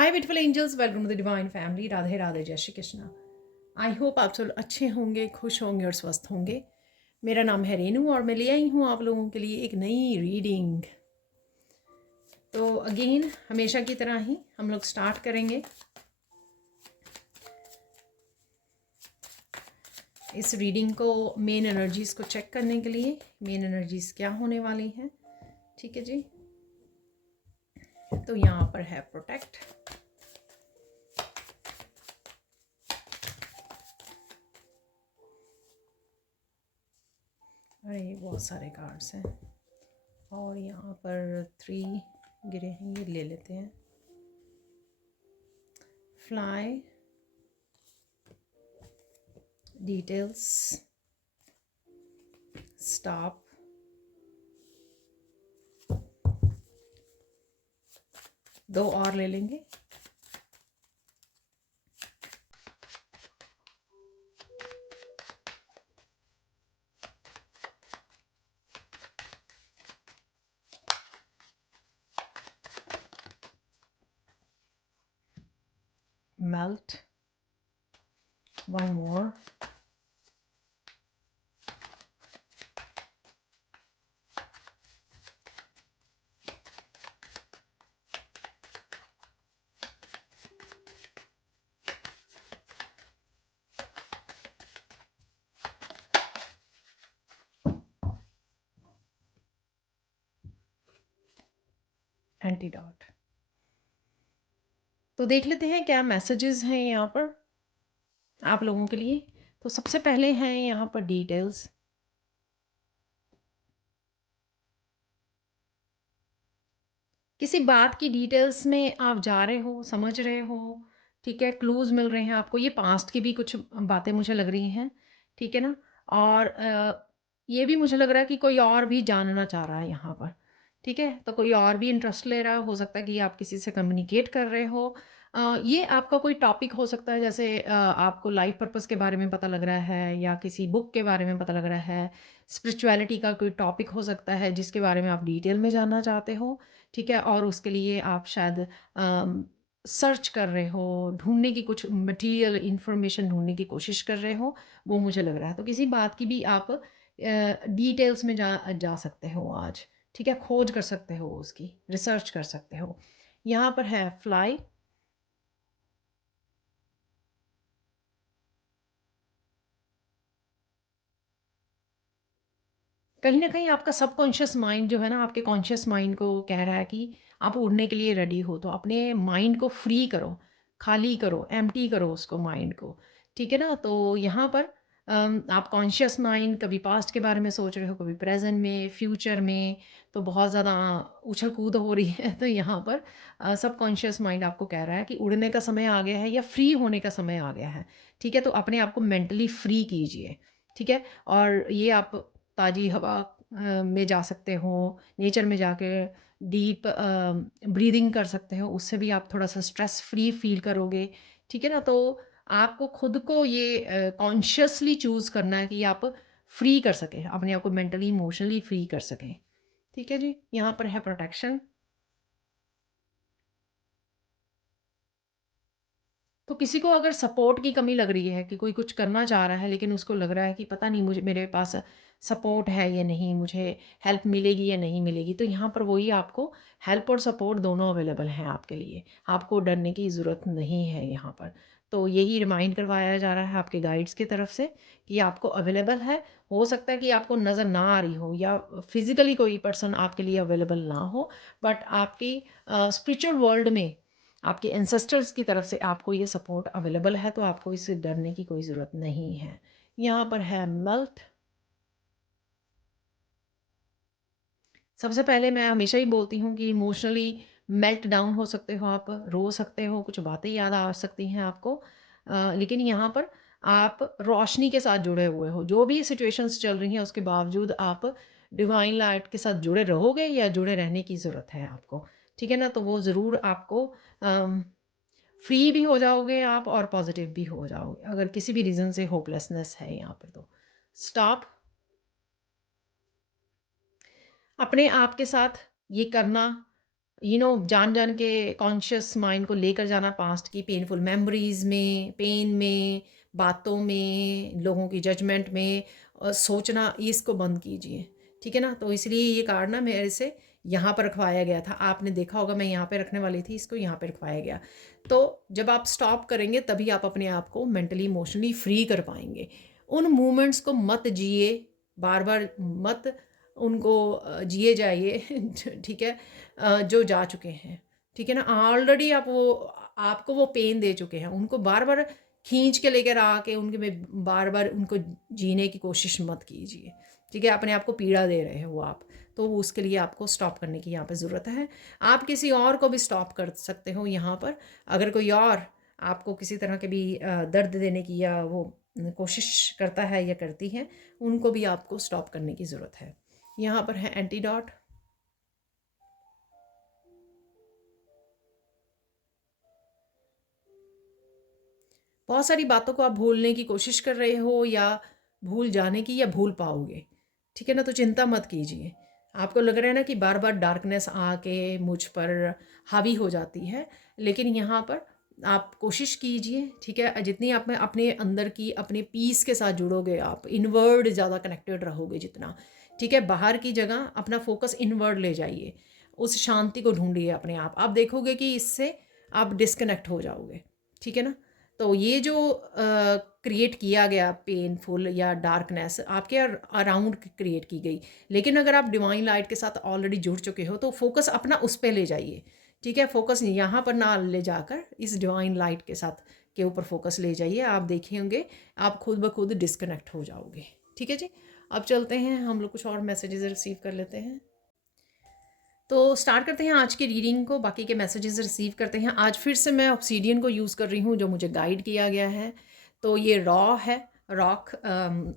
Hi beautiful angels, welcome to the divine family. Radhe Radhe, जय Shri Krishna. I hope आप सब अच्छे होंगे, खुश होंगे और स्वस्थ होंगे। मेरा नाम है रेनू और मैं ले आई हूँ आप लोगों के लिए एक नई रीडिंग। तो अगेन हमेशा की तरह ही हम लोग स्टार्ट करेंगे इस रीडिंग को मेन एनर्जीज़ को चेक करने के लिए। मेन एनर्जीज़ क्या होने वाली हैं, ठीक है जी। तो यहाँ पर है प्रोटेक्ट, अरे बहुत सारे कार्ड्स हैं और यहाँ पर 3 गिरे हैं, ये ले लेते हैं। फ्लाई, डिटेल्स, स्टॉप, दो और ले लेंगे। Melt, one more, antidote. तो देख लेते हैं क्या मैसेजेस हैं यहाँ पर आप लोगों के लिए। तो सबसे पहले हैं यहाँ पर डिटेल्स। किसी बात की डिटेल्स में आप जा रहे हो, समझ रहे हो, ठीक है। क्लूज मिल रहे हैं आपको। ये पास्ट की भी कुछ बातें मुझे लग रही हैं, ठीक है ना। और ये भी मुझे लग रहा है कि कोई और भी जानना चाह रहा है यहाँ पर, ठीक है। तो कोई और भी इंटरेस्ट ले रहा हो सकता है कि आप किसी से कम्युनिकेट कर रहे हो। ये आपका कोई टॉपिक हो सकता है, जैसे आपको लाइफ पर्पस के बारे में पता लग रहा है या किसी बुक के बारे में पता लग रहा है। स्पिरिचुअलिटी का कोई टॉपिक हो सकता है जिसके बारे में आप डिटेल में जानना चाहते हो, ठीक है। और उसके लिए आप शायद सर्च कर रहे हो, ढूँढने की, कुछ मटेरियल इन्फॉर्मेशन ढूँढने की कोशिश कर रहे हो, वो मुझे लग रहा है। तो किसी बात की भी आप डिटेल्स में जा सकते हो आज, ठीक है। खोज कर सकते हो, उसकी रिसर्च कर सकते हो। यहाँ पर है फ्लाई, कहीं ना कहीं आपका सबकॉन्शियस माइंड जो है ना, आपके कॉन्शियस माइंड को कह रहा है कि आप उड़ने के लिए रेडी हो। तो अपने माइंड को फ्री करो, खाली करो, एम्प्टी करो उसको, माइंड को, ठीक है ना। तो यहाँ पर आप कॉन्शियस माइंड कभी पास्ट के बारे में सोच रहे हो, कभी प्रेजेंट में, फ्यूचर में। तो बहुत ज़्यादा उछल कूद हो रही है। तो यहाँ पर सबकॉन्शियस माइंड आपको कह रहा है कि उड़ने का समय आ गया है या फ्री होने का समय आ गया है, ठीक है। तो अपने आप को मेंटली फ्री कीजिए, ठीक है। और ये आप ताज़ी हवा में जा सकते हो, नेचर में जाके डीप ब्रीदिंग कर सकते हो, उससे भी आप थोड़ा सा स्ट्रेस फ्री फील करोगे, ठीक है ना। तो आपको खुद को ये कॉन्शियसली चूज़ करना है कि आप फ्री कर सकें, अपने आप को मेंटली इमोशनली फ्री कर सकें, ठीक है जी। यहाँ पर है प्रोटेक्शन। तो किसी को अगर सपोर्ट की कमी लग रही है कि कोई कुछ करना चाह रहा है लेकिन उसको लग रहा है कि पता नहीं मुझे, मेरे पास सपोर्ट है या नहीं, मुझे हेल्प मिलेगी या नहीं मिलेगी, तो यहाँ पर वही आपको हेल्प और सपोर्ट दोनों अवेलेबल हैं आपके लिए। आपको डरने की ज़रूरत नहीं है यहाँ पर। तो यही रिमाइंड करवाया जा रहा है आपके गाइड्स की तरफ से कि आपको अवेलेबल है। हो सकता है कि आपको नज़र ना आ रही हो या फिज़िकली कोई पर्सन आपके लिए अवेलेबल ना हो, बट आपकी स्पिरिचुअल वर्ल्ड में आपके एंसेस्टर्स की तरफ से आपको ये सपोर्ट अवेलेबल है। तो आपको इससे डरने की कोई ज़रूरत नहीं है। यहाँ पर है मेल्ट। सबसे पहले मैं हमेशा ही बोलती हूँ कि इमोशनली मेल्ट डाउन हो सकते हो, आप रो सकते हो, कुछ बातें याद आ सकती हैं आपको। लेकिन यहाँ पर आप रोशनी के साथ जुड़े हुए हो, जो भी सिचुएशंस चल रही हैं उसके बावजूद आप डिवाइन लाइट के साथ जुड़े रहोगे या जुड़े रहने की ज़रूरत है आपको, ठीक है ना। तो वो ज़रूर आपको फ्री भी हो जाओगे आप और पॉजिटिव भी हो जाओगे अगर किसी भी रीज़न से होपलेसनेस है यहाँ पर। तो स्टॉप, अपने आप के साथ ये करना जान जान के कॉन्शियस माइंड को लेकर जाना पास्ट की पेनफुल मेमोरीज में, पेन में, बातों में, लोगों की जजमेंट में, सोचना, इसको बंद कीजिए। ठीक है ना? तो इसलिए ये कार्ड ना मेरे से यहाँ पर रखवाया गया था। आपने देखा होगा मैं यहाँ पे रखने वाली थी, इसको यहाँ पे रखवाया गया। तो जब आप स्टॉप करेंगे तभी आप अपने आप को मेंटली इमोशनली फ्री कर पाएंगे। उन मोमेंट्स को मत जिए, बार बार मत उनको जिए जाइए। ठीक है? जो जा चुके हैं। ठीक है ना? ऑलरेडी आपको वो पेन दे चुके हैं, उनको बार बार खींच के लेकर आके उनके में बार बार उनको जीने की कोशिश मत कीजिए। ठीक है? अपने आप को पीड़ा दे रहे हो आप, तो उसके लिए आपको स्टॉप करने की यहाँ पे ज़रूरत है। आप किसी और को भी स्टॉप कर सकते हो यहाँ पर। अगर कोई और आपको किसी तरह के भी दर्द देने की या वो कोशिश करता है या करती है, उनको भी आपको स्टॉप करने की ज़रूरत है। यहाँ पर है एंटीडोट। बहुत सारी बातों को आप भूलने की कोशिश कर रहे हो या भूल जाने की, या भूल पाओगे। ठीक है ना? तो चिंता मत कीजिए। आपको लग रहा है ना कि बार बार डार्कनेस आके मुझ पर हावी हो जाती है, लेकिन यहाँ पर आप कोशिश कीजिए। ठीक है? जितनी आप में अपने अंदर की अपने पीस के साथ जुड़ोगे, आप इनवर्ड ज़्यादा कनेक्टेड रहोगे जितना। ठीक है? बाहर की जगह अपना फोकस इनवर्ड ले जाइए, उस शांति को ढूंढिए अपने आप देखोगे कि इससे आप डिस्कनेक्ट हो जाओगे। ठीक है ना? तो ये जो क्रिएट किया गया पेनफुल या डार्कनेस आपके अराउंड क्रिएट की गई, लेकिन अगर आप डिवाइन लाइट के साथ ऑलरेडी जुड़ चुके हो तो फोकस अपना उस पर ले जाइए। ठीक है? फोकस यहाँ पर ना ले जाकर इस डिवाइन लाइट के साथ के ऊपर फोकस ले जाइए। आप देखेंगे आप खुद ब खुद डिस्कनेक्ट हो जाओगे। ठीक है जी? अब चलते हैं, हम लोग कुछ और मैसेजेस रिसीव कर लेते हैं। तो स्टार्ट करते हैं आज की रीडिंग को, बाकी के मैसेजेस रिसीव करते हैं। आज फिर से मैं ऑब्सीडियन को यूज़ कर रही हूँ जो मुझे गाइड किया गया है। तो ये रॉ है, रॉक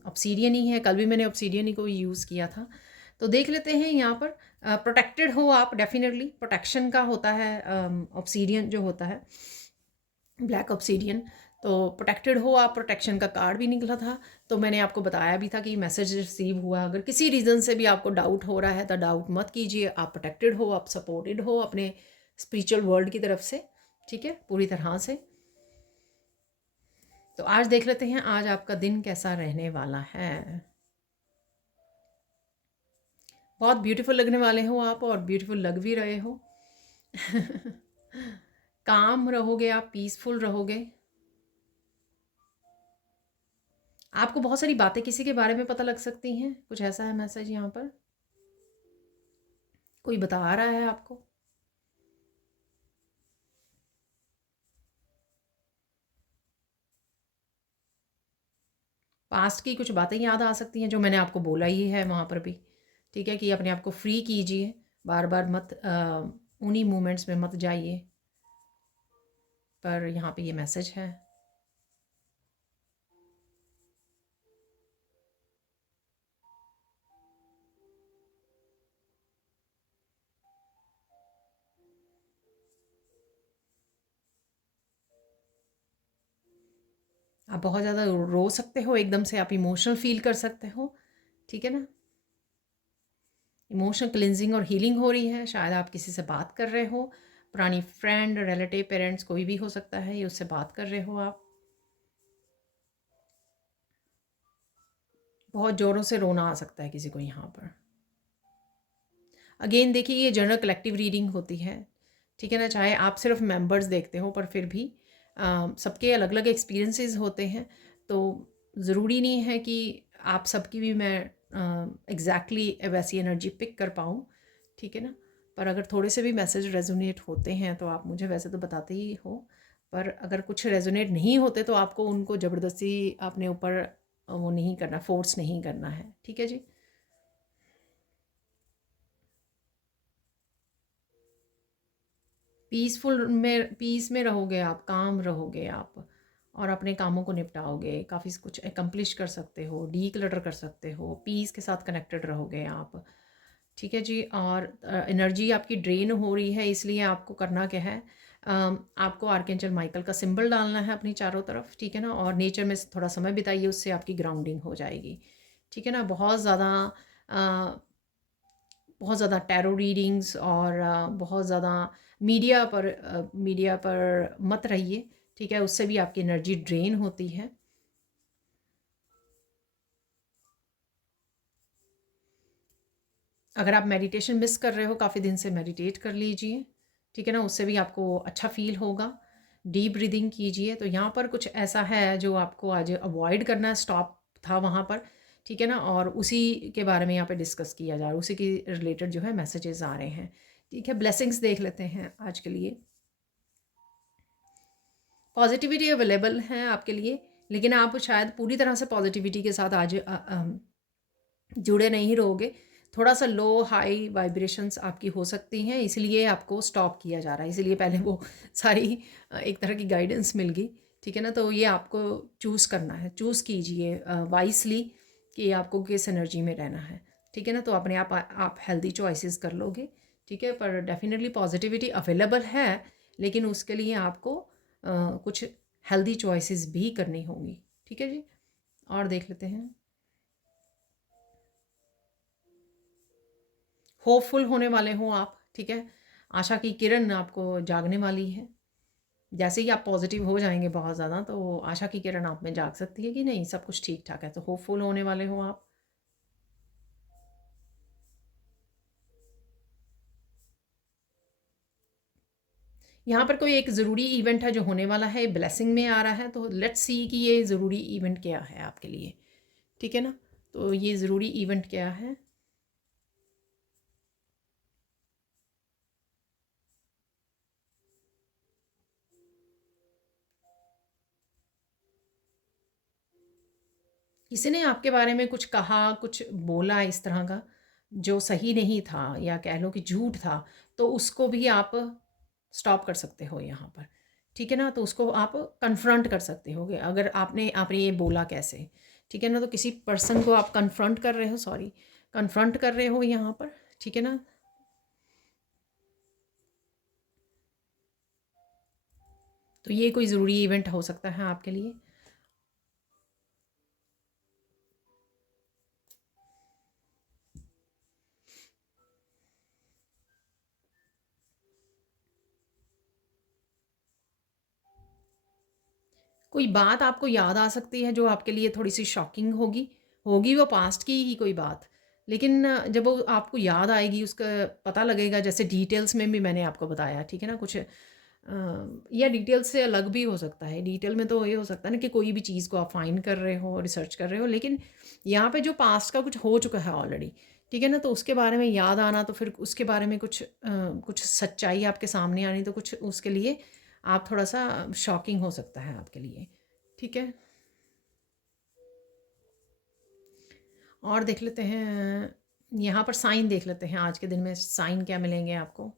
ऑब्सीडियन ही है। कल भी मैंने ऑब्सीडियन ही को यूज़ किया था। तो देख लेते हैं यहाँ पर। प्रोटेक्टेड हो आप, डेफिनेटली प्रोटेक्शन का होता है ऑब्सीडियन जो होता है, ब्लैक ऑब्सीडियन। तो प्रोटेक्टेड हो आप, प्रोटेक्शन का कार्ड भी निकला था। तो मैंने आपको बताया भी था कि मैसेज रिसीव हुआ। अगर किसी रीज़न से भी आपको डाउट हो रहा है तो डाउट मत कीजिए। आप प्रोटेक्टेड हो, आप सपोर्टेड हो अपने स्पिरिचुअल वर्ल्ड की तरफ से। ठीक है? पूरी तरह से। तो आज देख लेते हैं आज आपका दिन कैसा रहने वाला है। बहुत ब्यूटीफुल लगने वाले हो आप, और ब्यूटीफुल लग भी रहे हो। काम रहोगे आप, पीसफुल रहोगे। आपको बहुत सारी बातें किसी के बारे में पता लग सकती हैं, कुछ ऐसा है मैसेज यहाँ पर। कोई बता रहा है आपको। पास्ट की कुछ बातें याद आ सकती हैं जो मैंने आपको बोला ही है वहाँ पर भी। ठीक है? कि अपने आप को फ्री कीजिए, बार बार मत उन्हीं मोमेंट्स में मत जाइए। पर यहाँ पे ये मैसेज है। आप बहुत ज़्यादा रो सकते हो, एकदम से आप इमोशनल फील कर सकते हो। ठीक है ना? इमोशनल क्लिनजिंग और हीलिंग हो रही है। शायद आप किसी से बात कर रहे हो, पुरानी फ्रेंड, रिलेटिव, पेरेंट्स, कोई भी हो सकता है ये, उससे बात कर रहे हो आप। बहुत ज़ोरों से रोना आ सकता है किसी को यहाँ पर। अगेन देखिए, ये जनरल कलेक्टिव रीडिंग होती है। ठीक है ना? चाहे आप सिर्फ मेंबर्स देखते हो, पर फिर भी सबके अलग अलग एक्सपीरियंसेस होते हैं। तो ज़रूरी नहीं है कि आप सबकी भी मैं एग्जैक्टली वैसी एनर्जी पिक कर पाऊँ। ठीक है ना? पर अगर थोड़े से भी मैसेज रेजोनेट होते हैं तो आप मुझे वैसे तो बताते ही हो, पर अगर कुछ रेजोनेट नहीं होते तो आपको उनको ज़बरदस्ती अपने ऊपर वो नहीं करना, फोर्स नहीं करना है। ठीक है जी? पीस में रहोगे आप, काम रहोगे आप, और अपने कामों को निपटाओगे, काफ़ी कुछ एकम्प्लिश कर सकते हो, डी क्लटर कर सकते हो, पीस के साथ कनेक्टेड रहोगे आप। ठीक है जी? और एनर्जी आपकी ड्रेन हो रही है, इसलिए आपको करना क्या है, आपको आर्कएंजल माइकल का सिंबल डालना है अपनी चारों तरफ। ठीक है ना? और नेचर में थोड़ा समय बिताइए, उससे आपकी ग्राउंडिंग हो जाएगी। ठीक है ना? बहुत ज़्यादा बहुत ज़्यादा टैरो रीडिंग्स और बहुत ज़्यादा मीडिया पर मत रहिए, ठीक है? उससे भी आपकी एनर्जी ड्रेन होती है। अगर आप मेडिटेशन मिस कर रहे हो, काफ़ी दिन से मेडिटेट कर लीजिए, ठीक है ना? उससे भी आपको अच्छा फ़ील होगा। डीप ब्रीदिंग कीजिए। तो यहाँ पर कुछ ऐसा है जो आपको आज अवॉइड करना है, स्टॉप था वहाँ पर, ठीक है ना? और उसी के बारे में यहाँ पे डिस्कस किया जा रहा है, उसी के रिलेटेड जो है मैसेजेस आ रहे हैं, ठीक है? ब्लेसिंग्स देख लेते हैं आज के लिए। पॉजिटिविटी अवेलेबल है आपके लिए, लेकिन आप शायद पूरी तरह से पॉजिटिविटी के साथ आज जुड़े नहीं रहोगे। थोड़ा सा लो हाई वाइब्रेशंस आपकी हो सकती हैं, इसलिए आपको स्टॉप किया जा रहा है। इसीलिए पहले वो सारी एक तरह की गाइडेंस मिल गई, ठीक है ना? तो ये आपको चूज़ करना है, चूज़ कीजिए वाइसली कि आपको किस एनर्जी में रहना है, ठीक है ना? तो अपने आप हेल्दी चॉइसेस कर लोगे, ठीक है? पर डेफिनेटली पॉजिटिविटी अवेलेबल है, लेकिन उसके लिए आपको कुछ हेल्दी चॉइसेस भी करनी होंगी, ठीक है जी? और देख लेते हैं। होपफुल होने वाले हो आप, ठीक है? आशा की किरण आपको जागने वाली है। जैसे ही आप पॉजिटिव हो जाएंगे बहुत ज़्यादा, तो आशा की किरण आप में जाग सकती है कि नहीं, सब कुछ ठीक ठाक है। तो होपफुल होने वाले हो आप। यहाँ पर कोई एक ज़रूरी इवेंट है जो होने वाला है, ब्लेसिंग में आ रहा है, तो लेट्स सी कि ये ज़रूरी इवेंट क्या है आपके लिए, ठीक है ना? तो ये ज़रूरी इवेंट क्या है? किसी ने आपके बारे में कुछ कहा, कुछ बोला इस तरह का जो सही नहीं था, या कह लो कि झूठ था, तो उसको भी आप स्टॉप कर सकते हो यहाँ पर, ठीक है ना? तो उसको आप कन्फ्रंट कर सकते होगे। अगर आपने आपने ये बोला कैसे, ठीक है ना? तो किसी पर्सन को आप कन्फ्रंट कर रहे हो, सॉरी, कन्फ्रंट कर रहे हो यहाँ पर, ठीक है ना? तो ये कोई ज़रूरी इवेंट हो सकता है आपके लिए। कोई बात आपको याद आ सकती है जो आपके लिए थोड़ी-सी शॉकिंग होगी, होगी वो पास्ट की ही कोई बात। लेकिन जब वो आपको याद आएगी, उसका पता लगेगा, जैसे डिटेल्स में भी मैंने आपको बताया, ठीक है ना? कुछ या डिटेल्स से अलग भी हो सकता है। डिटेल में तो ये हो सकता है ना कि कोई भी चीज़ को आप फाइंड कर रहे हो, रिसर्च कर रहे हो, लेकिन यहाँ पे जो पास्ट का कुछ हो चुका है ऑलरेडी, ठीक है ना? तो उसके बारे में याद आना, तो फिर उसके बारे में कुछ सच्चाई आपके सामने आनी, तो कुछ उसके लिए आप थोड़ा-सा शॉकिंग हो सकता है आपके लिए, ठीक है? और देख लेते हैं, यहाँ पर साइन देख लेते हैं, आज के दिन में साइन क्या मिलेंगे आपको।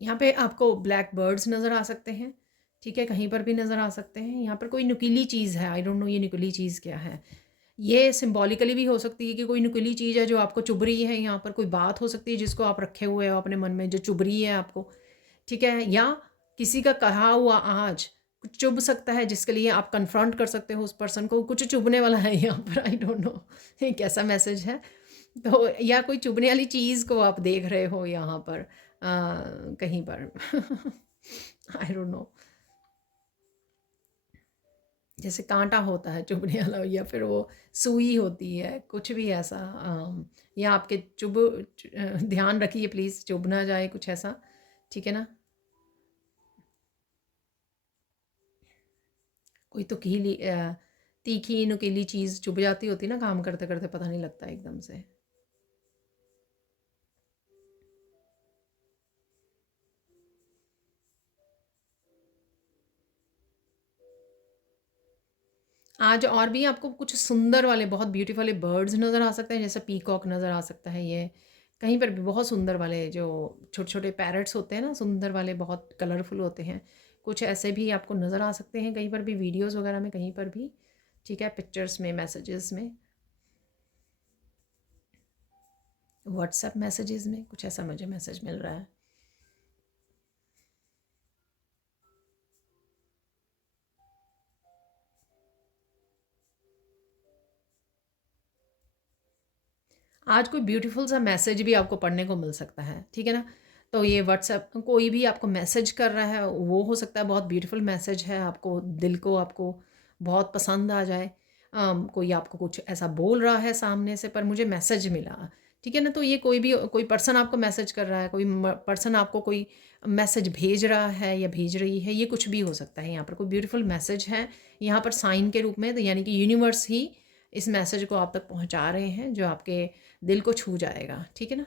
यहाँ पे आपको ब्लैक बर्ड्स नज़र आ सकते हैं, ठीक है? कहीं पर भी नज़र आ सकते हैं। यहाँ पर कोई नुकीली चीज़ है, आई डोंट नो ये नुकीली चीज़ क्या है। ये सिंबॉलिकली भी हो सकती है कि कोई नुकीली चीज़ है जो आपको चुभ रही है, यहाँ पर कोई बात हो सकती है जिसको आप रखे हुए हो अपने मन में, जो चुभ रही है आपको, ठीक है? या किसी का कहा हुआ आज कुछ चुभ सकता है, जिसके लिए आप कन्फ्रंट कर सकते हो उस पर्सन को। कुछ चुभने वाला है यहाँ पर, आई डोंट नो ये कैसा मैसेज है। तो या कोई चुभने वाली चीज़ को आप देख रहे हो यहाँ पर कहीं पर आई डोंट नो, जैसे कांटा होता है चुभने वाला, या फिर वो सुई होती है, कुछ भी ऐसा। या आपके ध्यान रखिए प्लीज़, चुभ ना जाए कुछ ऐसा, ठीक है ना? कोई तो तीखी नुकीली चीज़ चुभ जाती होती ना, काम करते करते पता नहीं लगता एकदम से। आज और भी आपको कुछ सुंदर वाले, बहुत ब्यूटीफुल वाले बर्ड्स नज़र आ सकते हैं, जैसे पीकॉक नज़र आ सकता है ये। कहीं पर भी बहुत सुंदर वाले जो छोटे-छोटे पैरट्स होते हैं ना, सुंदर वाले, बहुत कलरफुल होते हैं। कुछ ऐसे भी आपको नज़र आ सकते हैं कहीं पर भी, वीडियोज़ वगैरह में कहीं पर भी, ठीक है? पिक्चर्स में, मैसेजेस में, व्हाट्सएप मैसेजेस में कुछ ऐसा मुझे मैसेज मिल रहा है। आज कोई ब्यूटीफुल सा मैसेज भी आपको पढ़ने को मिल सकता है, ठीक है ना। तो ये व्हाट्सएप कोई भी आपको मैसेज कर रहा है, वो हो सकता है बहुत ब्यूटीफुल मैसेज है, आपको दिल को आपको बहुत पसंद आ जाए। कोई आपको कुछ ऐसा बोल रहा है सामने से, पर मुझे मैसेज मिला, ठीक है ना। तो ये कोई पर्सन आपको मैसेज कर रहा है, कोई पर्सन आपको कोई मैसेज भेज रहा है या भेज रही है, ये कुछ भी हो सकता है। यहाँ पर कोई ब्यूटीफुल मैसेज है यहाँ पर साइन के रूप में, तो यानी कि यूनिवर्स ही इस मैसेज को आप तक पहुँचा रहे हैं जो आपके दिल को छू जाएगा, ठीक है ना।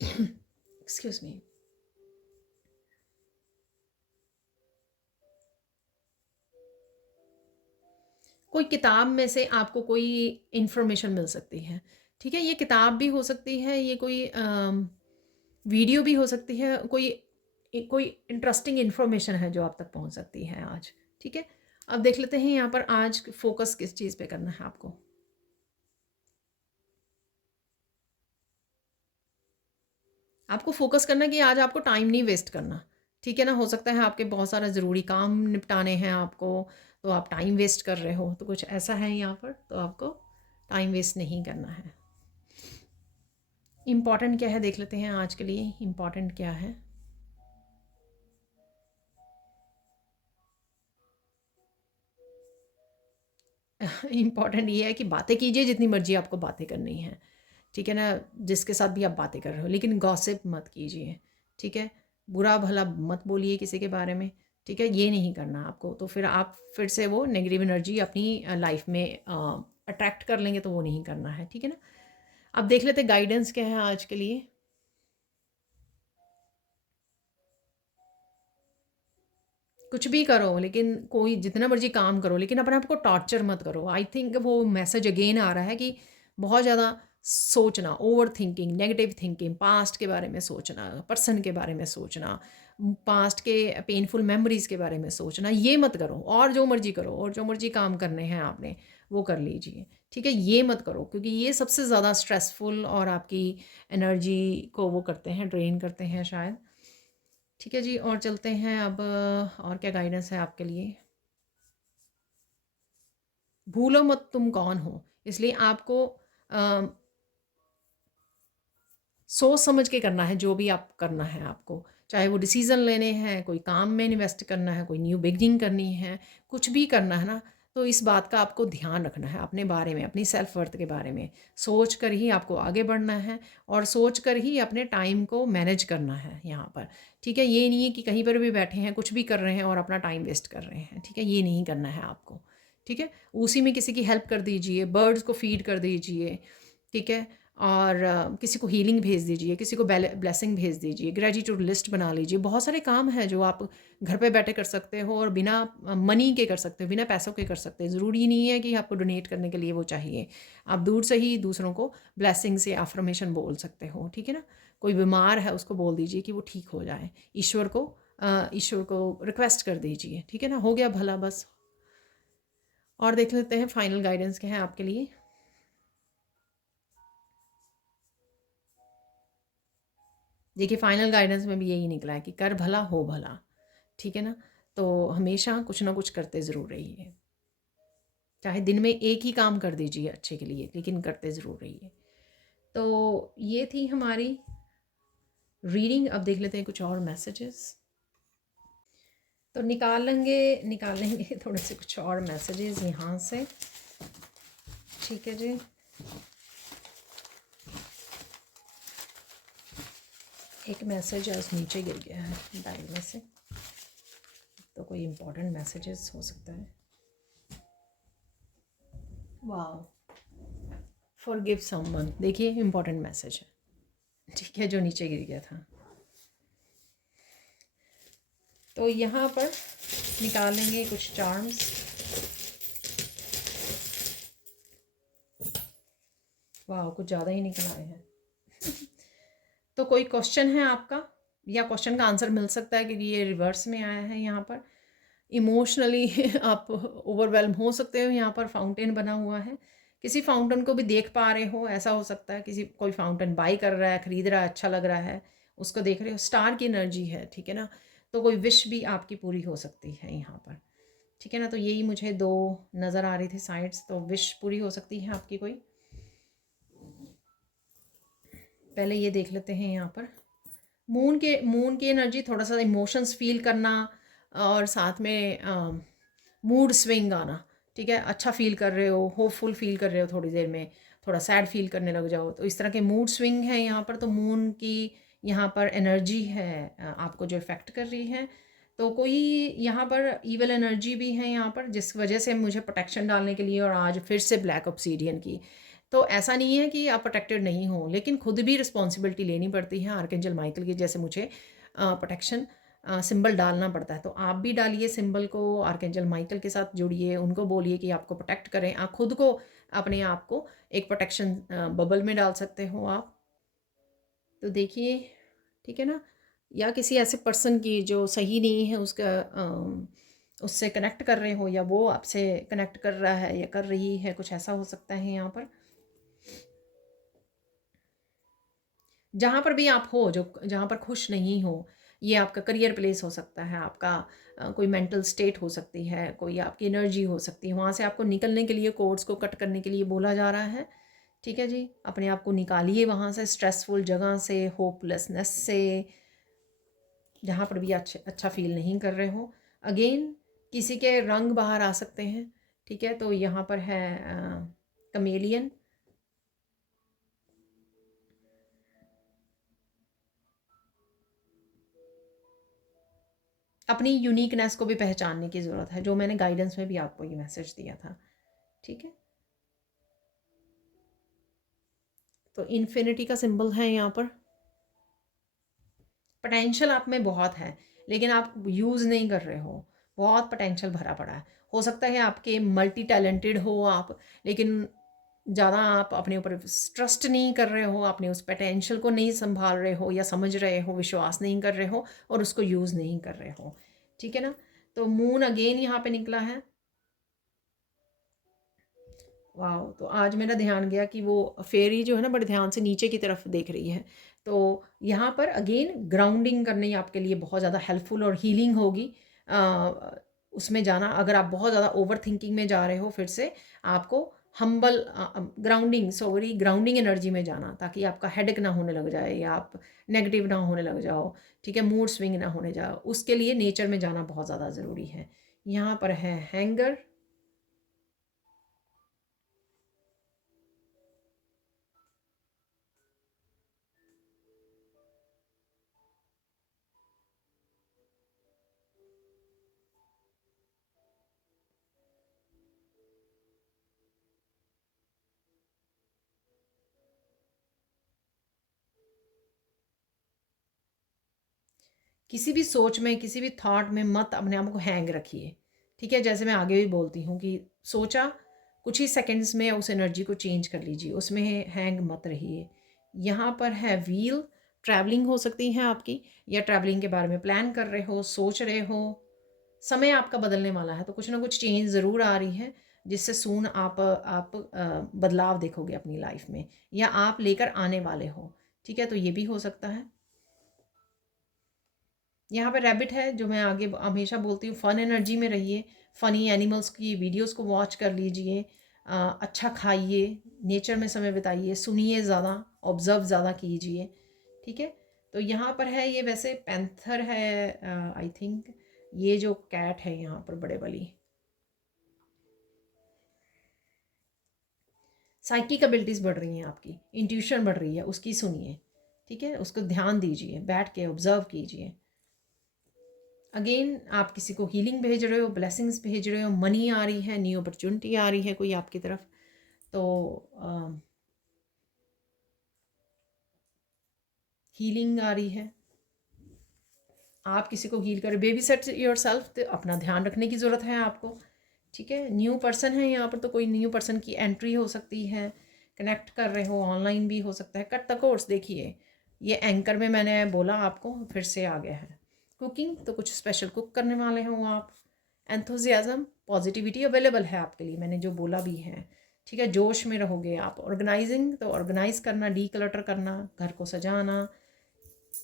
Excuse me. कोई किताब में से आपको कोई इंफॉर्मेशन मिल सकती है, ठीक है। ये किताब भी हो सकती है, ये कोई वीडियो भी हो सकती है, कोई इंटरेस्टिंग इन्फॉर्मेशन है जो आप तक पहुंच सकती है आज, ठीक है। अब देख लेते हैं यहाँ पर आज फोकस किस चीज़ पे करना है आपको। आपको फोकस करना कि आज आपको टाइम नहीं वेस्ट करना, ठीक है ना। हो सकता है आपके बहुत सारा ज़रूरी काम निपटाने हैं आपको, तो आप टाइम वेस्ट कर रहे हो, तो कुछ ऐसा है यहाँ पर, तो आपको टाइम वेस्ट नहीं करना है। इम्पॉर्टेंट क्या है देख लेते हैं आज के लिए, इम्पॉर्टेंट क्या है। इम्पॉर्टेंट ये है कि बातें कीजिए जितनी मर्जी आपको बातें करनी है, ठीक है ना। जिसके साथ भी आप बातें कर रहे हो, लेकिन गॉसिप मत कीजिए, ठीक है। बुरा भला मत बोलिए किसी के बारे में, ठीक है। ये नहीं करना आपको, तो फिर आप फिर से वो नेगेटिव एनर्जी अपनी लाइफ में अट्रैक्ट कर लेंगे, तो वो नहीं करना है, ठीक है ना। अब देख लेते गाइडेंस क्या है आज के लिए। कुछ भी करो, लेकिन कोई जितना मर्जी काम करो, लेकिन अपने आप को टॉर्चर मत करो। आई थिंक वो मैसेज अगेन आ रहा है कि बहुत ज़्यादा सोचना, over thinking, negative thinking, past के बारे में सोचना, पर्सन के बारे में सोचना, पास्ट के पेनफुल मेमोरीज़ के बारे में सोचना, ये मत करो। और जो मर्जी करो, और जो मर्जी काम करने हैं आपने वो कर लीजिए, ठीक है। ये मत करो, क्योंकि ये सबसे ज़्यादा स्ट्रेसफुल और आपकी एनर्जी को वो करते हैं, ड्रेन करते हैं शायद, ठीक है जी। और चलते हैं अब, और क्या गाइडेंस है आपके लिए। भूलो मत तुम कौन हो, इसलिए आपको अ, सोच समझ के करना है जो भी आप करना है आपको, चाहे वो डिसीज़न लेने हैं, कोई काम में इन्वेस्ट करना है, कोई न्यू बिगनिंग करनी है, कुछ भी करना है ना, तो इस बात का आपको ध्यान रखना है अपने बारे में, अपनी सेल्फ वर्थ के बारे में। सोच कर ही आपको आगे बढ़ना है, और सोच कर ही अपने टाइम को मैनेज करना है यहाँ पर, ठीक है। ये नहीं है कि कहीं पर भी बैठे हैं, कुछ भी कर रहे हैं और अपना टाइम वेस्ट कर रहे हैं, ठीक है। ये नहीं करना है आपको, ठीक है। उसी में किसी की हेल्प कर दीजिए, बर्ड्स को फीड कर दीजिए, ठीक है। और किसी को हीलिंग भेज दीजिए, किसी को ब्लेसिंग भेज दीजिए, ग्रेटिट्यूड लिस्ट बना लीजिए। बहुत सारे काम हैं जो आप घर पे बैठे कर सकते हो, और बिना मनी के कर सकते हो, बिना पैसों के कर सकते हैं। ज़रूरी नहीं है कि आपको डोनेट करने के लिए वो चाहिए। आप दूर से ही दूसरों को ब्लेसिंग से अफर्मेशन बोल सकते हो, ठीक है ना। कोई बीमार है उसको बोल दीजिए कि वो ठीक हो जाए, ईश्वर को रिक्वेस्ट कर दीजिए, ठीक है ना। हो गया भला बस। और देख लेते हैं फाइनल गाइडेंस क्या है आपके लिए। देखिए फाइनल गाइडेंस में भी यही निकला है कि कर भला हो भला, ठीक है ना। तो हमेशा कुछ ना कुछ करते ज़रूर रहिए, चाहे दिन में एक ही काम कर दीजिए अच्छे के लिए, लेकिन करते ज़रूर रहिए। तो ये थी हमारी रीडिंग। अब देख लेते हैं कुछ और मैसेजेस। तो निकालेंगे थोड़े से कुछ और मैसेजेस यहाँ से, ठीक है जी। एक मैसेज आज नीचे गिर गया है डायल में से, तो कोई इम्पोर्टेंट मैसेजेस हो सकता है। वाह, फॉरगिव समवन, देखिए इम्पोर्टेंट मैसेज है, ठीक है, जो नीचे गिर गया था। तो यहाँ पर निकालेंगे कुछ चार्म्स। वाह, कुछ ज़्यादा ही निकल आए हैं। तो कोई क्वेश्चन है आपका, या क्वेश्चन का आंसर मिल सकता है, क्योंकि ये रिवर्स में आया है यहाँ पर। इमोशनली आप ओवरवेलम हो सकते हो। यहाँ पर फाउंटेन बना हुआ है, किसी फाउंटेन को भी देख पा रहे हो, ऐसा हो सकता है। कोई फाउंटेन बाई कर रहा है, ख़रीद रहा है, अच्छा लग रहा है, उसको देख रहे हो। स्टार की एनर्जी है, ठीक है ना। तो कोई विश भी आपकी पूरी हो सकती है यहाँ पर, ठीक है ना। तो यही मुझे दो नज़र आ रही थी साइड्स, तो विश पूरी हो सकती है आपकी कोई। पहले ये देख लेते हैं यहाँ पर मून की एनर्जी, थोड़ा सा इमोशंस फील करना और साथ में मूड स्विंग आना। ठीक है, अच्छा फील कर रहे हो, होपफुल फील कर रहे हो, थोड़ी देर में थोड़ा सैड फील करने लग जाओ, तो इस तरह के मूड स्विंग है यहाँ पर। तो मून की यहाँ पर एनर्जी है आपको जो इफ़ेक्ट कर रही है। तो कोई यहाँ पर ईवल एनर्जी भी है यहाँ पर, जिस वजह से मुझे प्रोटेक्शन डालने के लिए और आज फिर से ब्लैक ऑब्सीडियन की। तो ऐसा नहीं है कि आप प्रोटेक्टेड नहीं हो, लेकिन खुद भी रिस्पॉन्सिबिलिटी लेनी पड़ती है आर्कएंजल माइकल की, जैसे मुझे प्रोटेक्शन सिंबल डालना पड़ता है। तो आप भी डालिए सिंबल को, आर्कएंजल माइकल के साथ जुड़िए, उनको बोलिए कि आपको प्रोटेक्ट करें। आप खुद को, अपने आप को एक प्रोटेक्शन बबल में डाल सकते हो आप। तो देखिए, ठीक है ना, या किसी ऐसे पर्सन की जो सही नहीं है उसका उससे कनेक्ट कर रहे हो, या वो आपसे कनेक्ट कर रहा है या कर रही है, कुछ ऐसा हो सकता है यहाँ पर। जहाँ पर भी आप हो, जो जहाँ पर खुश नहीं हो, ये आपका करियर प्लेस हो सकता है, आपका कोई मेंटल स्टेट हो सकती है, कोई आपकी एनर्जी हो सकती है, वहाँ से आपको निकलने के लिए, कोर्स को कट करने के लिए बोला जा रहा है। ठीक है जी, अपने आप को निकालिए वहाँ से, स्ट्रेसफुल जगह से, होपलेसनेस से, जहाँ पर भी अच्छा फील नहीं कर रहे हो। अगेन किसी के रंग बाहर आ सकते हैं। ठीक है, तो यहाँ पर है कमेलियन। अपनी यूनिकनेस को भी पहचानने की ज़रूरत है, जो मैंने गाइडेंस में भी आपको ये मैसेज दिया था। ठीक है, तो इन्फिनिटी का सिंबल है यहाँ पर। पोटेंशियल आप में बहुत है, लेकिन आप यूज़ नहीं कर रहे हो। बहुत पोटेंशियल भरा पड़ा है। हो सकता है आपके मल्टी टैलेंटेड हो आप, लेकिन ज़्यादा आप अपने ऊपर ट्रस्ट नहीं कर रहे हो, अपने उस पोटेंशियल को नहीं संभाल रहे हो या समझ रहे हो, विश्वास नहीं कर रहे हो और उसको यूज़ नहीं कर रहे हो। ठीक है ना, तो मून अगेन यहाँ पे निकला है। वाह, तो आज मेरा ध्यान गया कि वो फेरी जो है ना, बड़े ध्यान से नीचे की तरफ देख रही है। तो यहाँ पर अगेन ग्राउंडिंग करनी आपके लिए बहुत ज़्यादा हेल्पफुल और हीलिंग होगी। उसमें जाना, अगर आप बहुत ज़्यादा ओवर थिंकिंग में जा रहे हो, फिर से आपको हम्बल ग्राउंडिंग एनर्जी में जाना, ताकि आपका हेडेक ना होने लग जाए या आप नेगेटिव ना होने लग जाओ। ठीक है, मूड स्विंग ना होने जाओ, उसके लिए नेचर में जाना बहुत ज़्यादा ज़रूरी है। यहाँ पर है हैंगर। किसी भी सोच में, किसी भी थॉट में मत अपने आप को हैंग रखिए। ठीक है, जैसे मैं आगे भी बोलती हूँ कि सोचा, कुछ ही सेकंड्स में उस एनर्जी को चेंज कर लीजिए, उसमें हैंग मत रहिए। यहाँ पर है व्हील। ट्रैवलिंग हो सकती है आपकी, या ट्रैवलिंग के बारे में प्लान कर रहे हो, सोच रहे हो। समय आपका बदलने वाला है, तो कुछ ना कुछ चेंज ज़रूर आ रही है, जिससे सून आप बदलाव देखोगे अपनी लाइफ में, या आप लेकर आने वाले हो। ठीक है, तो ये भी हो सकता है। यहाँ पे रैबिट है, जो मैं आगे हमेशा बोलती हूँ, फ़न एनर्जी में रहिए, फ़नी एनिमल्स की वीडियोस को वॉच कर लीजिए, अच्छा खाइए, नेचर में समय बिताइए, सुनिए ज़्यादा, ऑब्ज़र्व ज़्यादा कीजिए। ठीक है, तो यहाँ पर है, ये वैसे पैंथर है आई थिंक, ये जो कैट है यहाँ पर बड़े वाली, साइकिक एबिलिटीज़ बढ़ रही हैं आपकी, इंट्यूशन बढ़ रही है, उसकी सुनिए। ठीक है, उसको ध्यान दीजिए, बैठ के ऑब्ज़र्व कीजिए। अगेन आप किसी को हीलिंग भेज रहे हो, ब्लेसिंग्स भेज रहे हो, मनी आ रही है, न्यू अपॉर्चुनिटी आ रही है कोई आपकी तरफ। तो हीलिंग आ रही है, आप किसी को हील करें, बेबी सेट योर सेल्फ, तो अपना ध्यान रखने की ज़रूरत है आपको। ठीक है, न्यू पर्सन है यहाँ पर, तो कोई न्यू पर्सन की एंट्री हो सकती है, कनेक्ट कर रहे हो, ऑनलाइन भी हो सकता है। कट द कोर्स देखिए, ये एंकर में मैंने बोला आपको, फिर से आ गया है। कुकिंग, तो कुछ स्पेशल कुक करने वाले हो आप। एंथुजियाज़म, पॉजिटिविटी अवेलेबल है आपके लिए, मैंने जो बोला भी है। ठीक है, जोश में रहोगे आप। ऑर्गेनाइजिंग, तो ऑर्गेनाइज करना, डी क्लटर करना, घर को सजाना।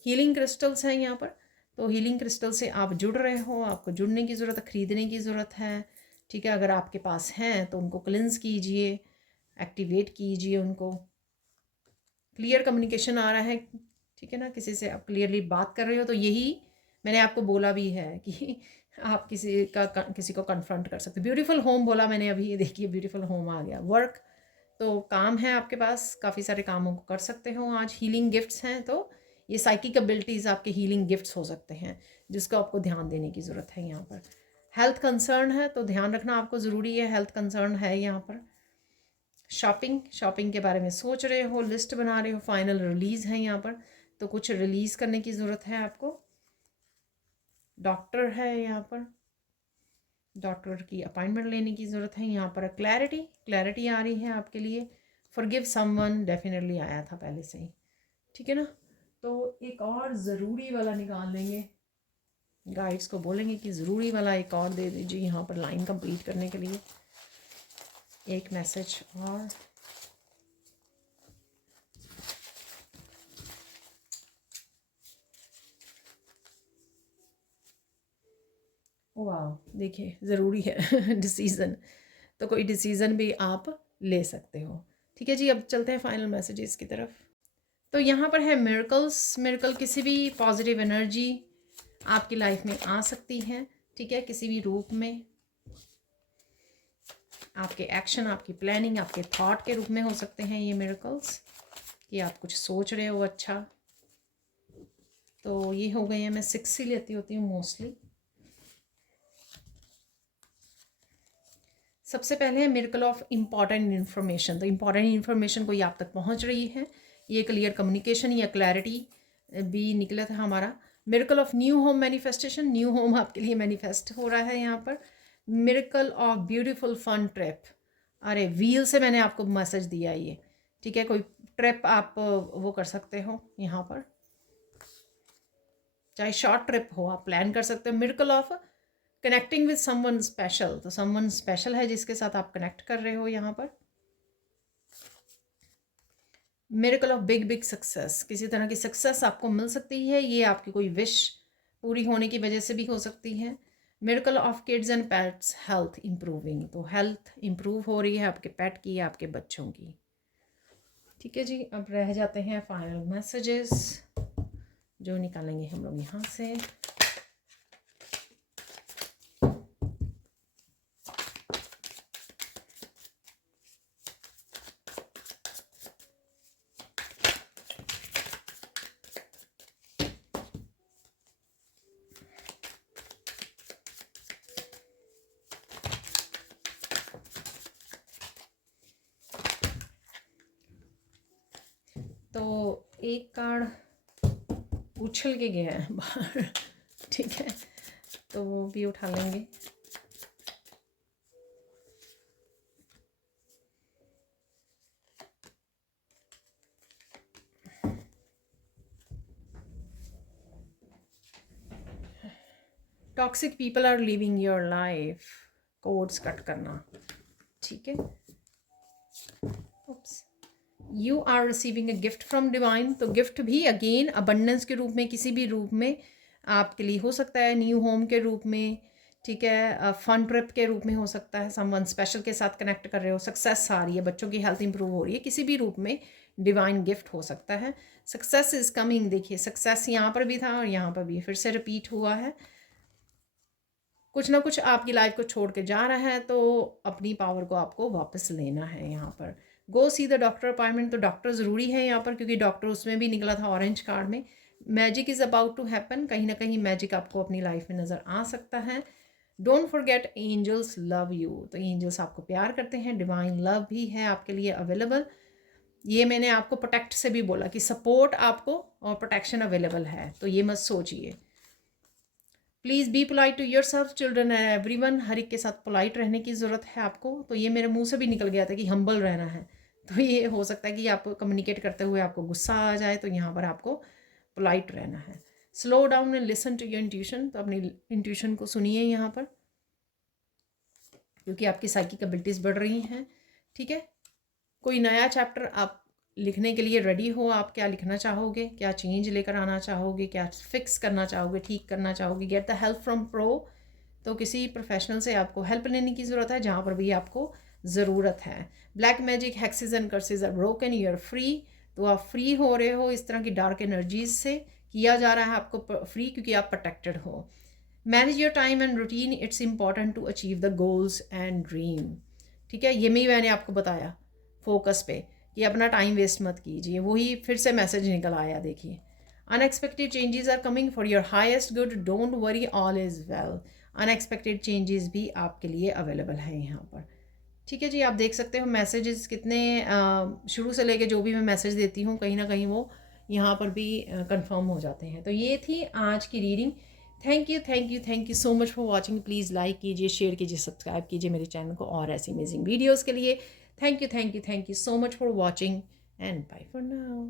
हीलिंग क्रिस्टल्स हैं यहाँ पर, तो हीलिंग क्रिस्टल से आप जुड़ रहे हो, आपको जुड़ने की ज़रूरत है, ख़रीदने की ज़रूरत है। ठीक है, अगर आपके पास हैं तो उनको क्लिंस कीजिए, एक्टिवेट कीजिए उनको। क्लियर कम्युनिकेशन आ रहा है, ठीक है ना, किसी से आप क्लियरली बात कर रहे हो, तो यही मैंने आपको बोला भी है कि आप किसी को कन्फ्रंट कर सकते हो। ब्यूटीफुल होम बोला मैंने अभी, ये देखिए ब्यूटीफुल होम आ गया। वर्क, तो काम है आपके पास, काफ़ी सारे कामों को कर सकते हो आज। हीलिंग गिफ्ट्स हैं, तो ये साइकिक एबिलिटीज़ आपके हीलिंग गिफ्ट्स हो सकते हैं जिसको आपको ध्यान देने की ज़रूरत है यहाँ पर। हेल्थ कंसर्न है तो ध्यान रखना आपको ज़रूरी है, हेल्थ कंसर्न है यहाँ पर। शॉपिंग के बारे में सोच रहे हो, लिस्ट बना रहे हो, फाइनल रिलीज़ है यहाँ पर, तो कुछ रिलीज़ करने की ज़रूरत है आपको। डॉक्टर है यहाँ पर, डॉक्टर की अपॉइंटमेंट लेने की ज़रूरत है यहाँ पर। क्लैरिटी आ रही है आपके लिए। फॉरगिव समवन डेफिनेटली आया था पहले से ही, ठीक है ना। तो एक और ज़रूरी वाला निकाल लेंगे, गाइड्स को बोलेंगे कि ज़रूरी वाला एक और दे दीजिए यहाँ पर लाइन कंप्लीट करने के लिए, एक मैसेज और। वाह, देखिए ज़रूरी है डिसीज़न, तो कोई डिसीज़न भी आप ले सकते हो, ठीक है जी। अब चलते हैं फाइनल मैसेजेस की तरफ। तो यहाँ पर है मिरेकल्स। मिरेकल किसी भी पॉजिटिव एनर्जी आपकी लाइफ में आ सकती है, ठीक है, किसी भी रूप में। आपके एक्शन, आपकी प्लानिंग, आपके थॉट के रूप में हो सकते हैं ये मिरेकल्स, कि आप कुछ सोच रहे हो अच्छा। तो ये हो गए हैं, मैं 6 ही लेती होती हूँ मोस्टली। सबसे पहले है मिरेकल ऑफ इम्पॉर्टेंट इन्फॉर्मेशन। तो इम्पॉर्टेंट इन्फॉर्मेशन कोई आप तक पहुंच रही है, ये क्लियर कम्युनिकेशन या क्लैरिटी भी निकला था हमारा। Miracle of new home manifestation, new home आपके लिए मैनिफेस्ट हो रहा है यहाँ पर। Miracle of beautiful fun trip, अरे व्हील से मैंने आपको मैसेज दिया ये, ठीक है। कोई ट्रिप आप वो कर सकते हो यहाँ पर, चाहे शॉर्ट ट्रिप हो, आप प्लान कर सकते हो। Miracle of connecting with someone special, तो समवन स्पेशल है जिसके साथ आप कनेक्ट कर रहे हो यहाँ पर। मिरेकल ऑफ बिग सक्सेस, किसी तरह की सक्सेस आपको मिल सकती है, ये आपकी कोई विश पूरी होने की वजह से भी हो सकती है। Miracle of kids and pets health improving, तो हेल्थ इम्प्रूव हो रही है आपके पेट की, आपके बच्चों की, ठीक है जी। अब रह जाते हैं फाइनल मैसेजेस जो निकालेंगे हम लोग यहाँ से। तो एक कार्ड उछल के गया है बाहर, ठीक है, तो वो भी उठा लेंगे। Toxic people are living your life, cords cut करना, ठीक है। You are receiving a gift from divine, तो गिफ्ट भी अगेन अबंडेंस के रूप में, किसी भी रूप में आपके लिए हो सकता है। न्यू होम के रूप में, ठीक है, फन ट्रिप के रूप में हो सकता है, समवन स्पेशल के साथ कनेक्ट कर रहे हो, सक्सेस आ रही है, बच्चों की हेल्थ इंप्रूव हो रही है, किसी भी रूप में डिवाइन गिफ्ट हो सकता है। सक्सेस इज कमिंग, देखिए सक्सेस यहाँ पर भी था और यहाँ पर भी फिर से रिपीट हुआ है। कुछ ना कुछ आपकी लाइफ को छोड़ के जा रहा है, तो अपनी पावर को आपको वापस लेना है यहाँ पर। गो सी द डॉक्टर अपॉइंटमेंट, तो डॉक्टर ज़रूरी है यहाँ पर, क्योंकि डॉक्टर उसमें भी निकला था ऑरेंज कार्ड में। Magic is about to happen, कहीं ना कहीं मैजिक आपको अपनी लाइफ में नज़र आ सकता है। Don't forget angels love you, तो एंजल्स आपको प्यार करते हैं, डिवाइन लव भी है आपके लिए अवेलेबल। ये मैंने आपको प्रोटेक्ट से भी बोला कि सपोर्ट आपको और प्रोटेक्शन अवेलेबल है, तो ये मत सोचिए। Please be polite to yourself, children and everyone, हर एक के साथ पोलाइट रहने की ज़रूरत है आपको। तो ये मेरे मुंह से भी निकल गया था कि हम्बल रहना है, तो ये हो सकता है कि आप कम्युनिकेट करते हुए आपको गुस्सा आ जाए, तो यहाँ पर आपको पोलाइट रहना है। Slow down and listen to your intuition, तो अपनी इंट्यूशन को सुनिए यहाँ पर, क्योंकि आपकी साइकिक एबिलिटीज़ बढ़ रही हैं, ठीक है। कोई नया चैप्टर आप लिखने के लिए रेडी हो, आप क्या लिखना चाहोगे, क्या चेंज लेकर आना चाहोगे, क्या फिक्स करना चाहोगे, ठीक करना चाहोगे। Get the help from pro, तो किसी प्रोफेशनल से आपको हेल्प लेने की ज़रूरत है जहाँ पर भी आपको ज़रूरत है। Black magic, hexes and curses are broken, you are free, तो आप फ्री हो रहे हो इस तरह की डार्क एनर्जीज से, किया जा रहा है आपको फ्री, क्योंकि आप प्रोटेक्टेड हो। Manage your time and routine, it's important to achieve the goals and dream. ठीक है, ये मैंने आपको बताया फोकस पे कि अपना टाइम वेस्ट मत कीजिए। वही फिर से मैसेज निकल आया, देखिए, unexpected changes are coming for your highest good, don't worry, all is well. Unexpected changes भी आपके लिए अवेलेबल हैं यहाँ पर। ठीक है जी, आप देख सकते हो मैसेजेस कितने शुरू से लेके जो भी मैं मैसेज देती हूँ कहीं ना कहीं वो यहाँ पर भी कंफर्म हो जाते हैं। तो ये थी आज की reading. Thank you thank you thank you so much for watching. Please like कीजिए, शेयर कीजिए, सब्सक्राइब कीजिए मेरे चैनल को और ऐसी अमेजिंग वीडियोज़ के लिए। Thank you so much for watching and bye for now.